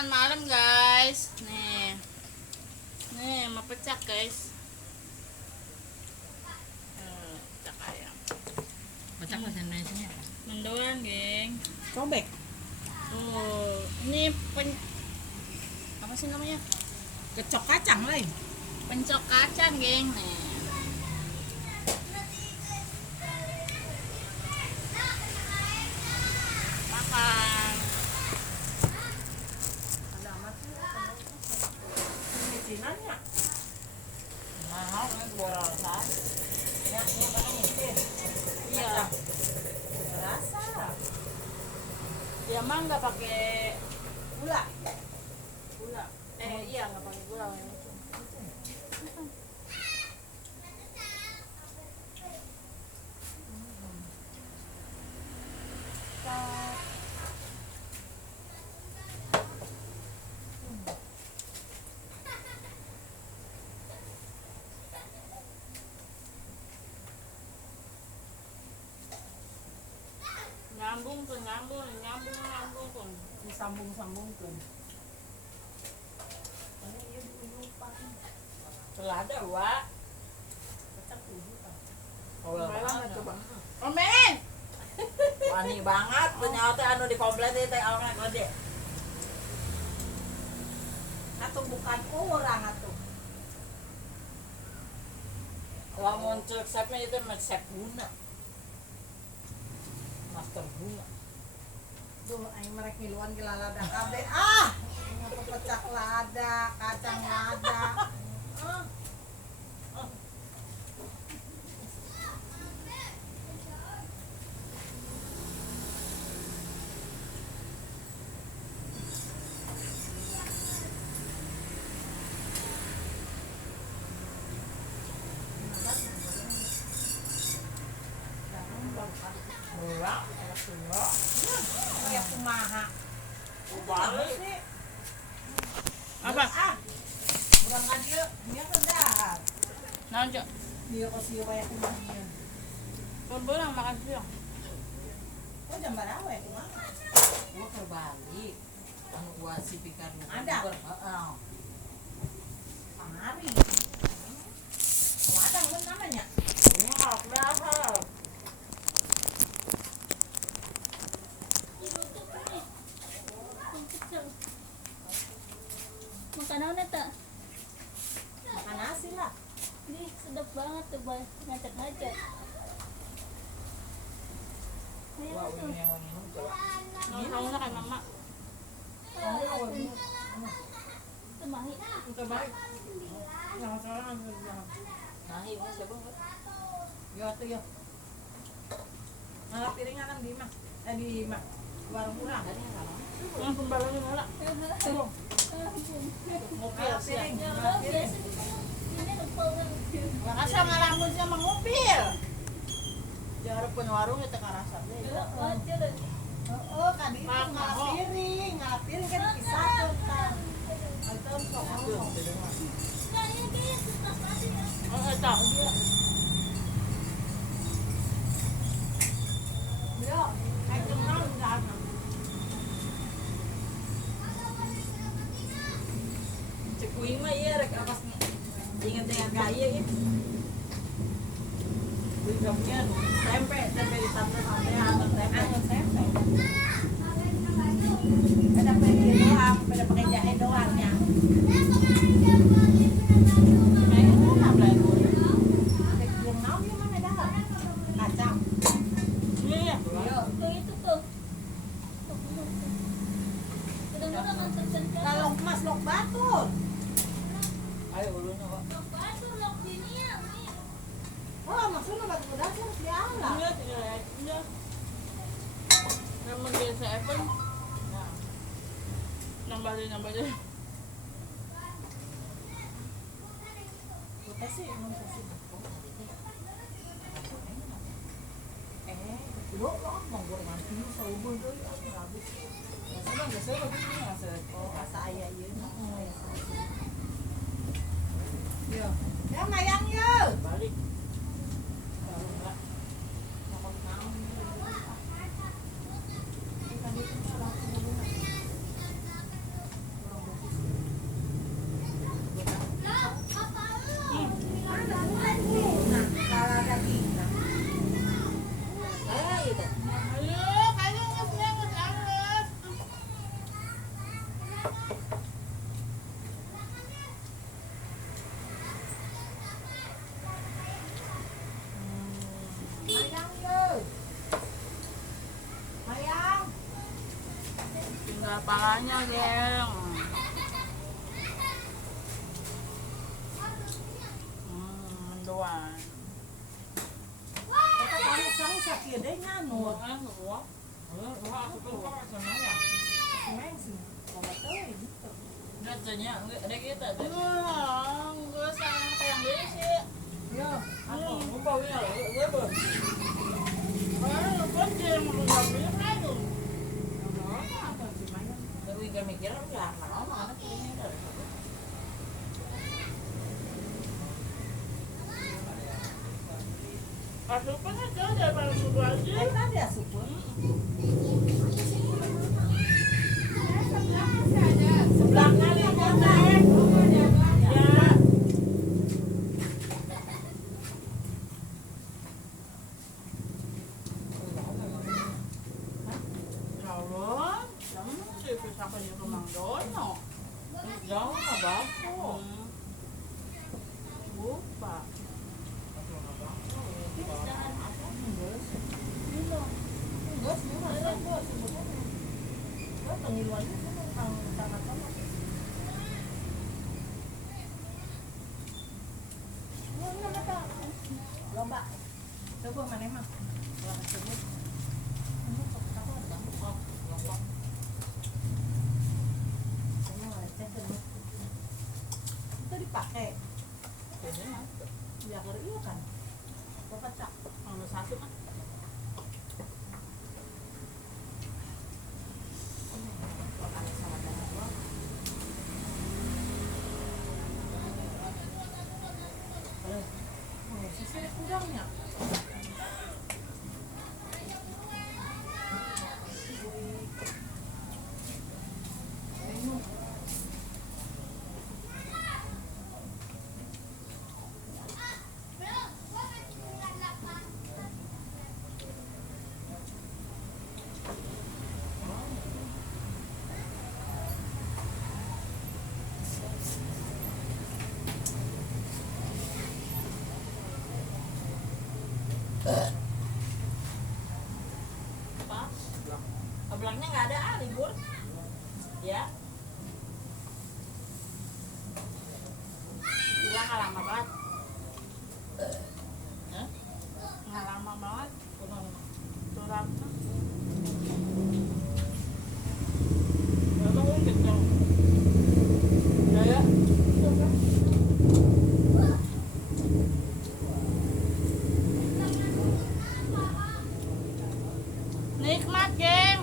makan malam guys. Nih mau pecak guys. Pecak ayam. Pecak bahasa Indonesia apa? Mendoan geng. Cobek. Oh ini apa sih namanya? Kecok kacang lain. Pencok kacang geng. Nih. Makan. Ada amat sih. Micinannya. Mahal kan 200. Ya, ini pakai micin. Iya. Rasa. Ya mah nggak pakai Gula. gula. Iya nggak pakai gula. Nyambung tuh nyambung. Disambung-sambungkan. Ini dia diunyupan. Selada, Wak. Pecak unyupan. Banget tuh bang. Omen. Wani banget, ternyata anu di komplit itu orang gede. Atau bukan orang atuh. Kalau muncul chefnya itu chef guna. Master guna. Tuh, aing merek miluan ke lada kabeh. Ngapa pecak lada, kacang lada. Kayak kumaha. Balik. Apa? Bukan kan dia rendah. Naon cok? Dia kasih kayak kumaha. Belang makan siang. Oh jam berapa ya kumaha? Gua terbalik. Anu gua si pikir ada. Heeh. Pamari. Ada mun namanya. Wah, berapa? Makan apa tak? Makan nasi lah. Ini sedap banget tuh boy, ngajak-ngajak. Wah, ini yang minum tuh. Kamu kan mama. Temahi. Untuk baik. Yang sekarang ambil jangan. Nah, ini siapa enggak? Yo tuh yo. Malah piring akan di mah. Di mah. Warung murah kan ya kalau. Yang pembalanya malah. Mobil piring. Asal ngalamun sama mobil. Jarang pun warung itu ngerasa. Oh, kan itu piring kan pisah kan. Atau sok ngomong. Oh, eta. Yo, kayak kenal enggak. Cekuing mah iya rek apas ingat dengan gaya gitu. Bukannya tempe di santan atau tempe. Ada pakai doang, pada pakai jahe doangnya. Kacang. Iya. Itu tuh. Kalau emas lok batur. Ayo ulunnya kok. Oh, maksudnya batu dasar di alam. Iya. Nama biasa Apple. Nah, Nambahin. kita sih emang kasih lo mau gue nanti saubur tuh habis. Biasanya begini nggak kasa ayah ini. Yo, ya mayang yo. Balik. Mayang yuk. Mayang. Tinggal palanya, geng. Mendoan. Kata kamu sang sakit deh nyanut. Main sih. Kalau tahu gitu. Enggak kita. Enggak sama kayak gini sih. Yo, aku. Umpamanya gue belum. Gue dia mau ngambil lagi. Apa sih Mayang? Tapi gak mikir lah, mana ini dari. Asupan aja daripada sudu aja. Tadi asupun. Sebelahnya lihat ya. Jauh, sih bisa pergi ke Mang Dono. Jauh nggak bagus. Lupa. Lomba. Coba mana emang? Lomba coba. Itu dipakai. Ya kalau iya kan. Bapak cak. Nomor satu kan. Sisi udangnya. Belakangnya nggak ada libur. Ya. Bilang nggak lama banget. Nggak lama banget. Suram. Memang mungkin dong. Ya. Nikmat, geng.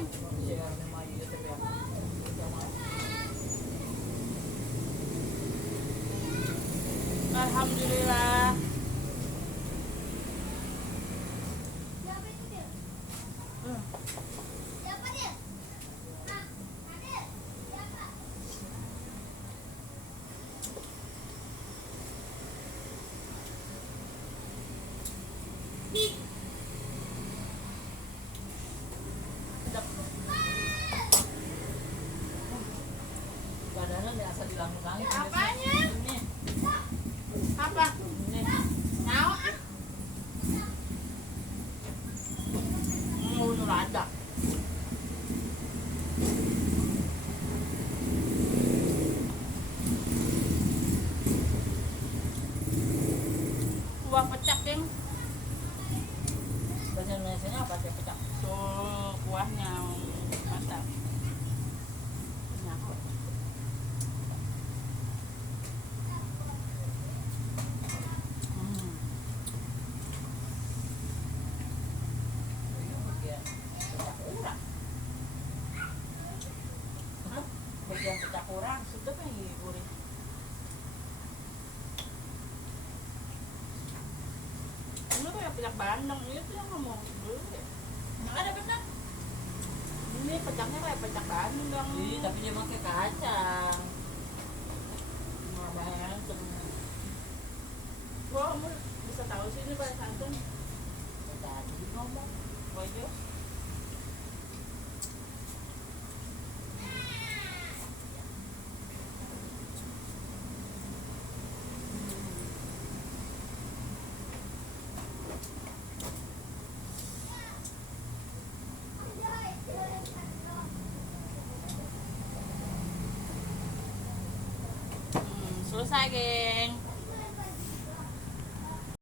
Alhamdulillah. Badannya biasa dilangut-langut. Apanya? Ini. Apa? Ini. Mau ah? Udah ada. Kuah pecak, geng. Bahasa Indonesianya apa sih pecak? Tuh kuahnya mantap. Nyakot. Bagian pecah kurang, sedap nih gurih. Ini kayak pecak bandeng itu yang ngomong dulu ya. Nggak ada pecak. Ini pecaknya kayak pecak bandeng. Iya, tapi dia pakai kacang. Nggak bandeng. Wah, kamu bisa tahu sih ini pakai santan. Tadi ngomong, wajah. Selesai, geng.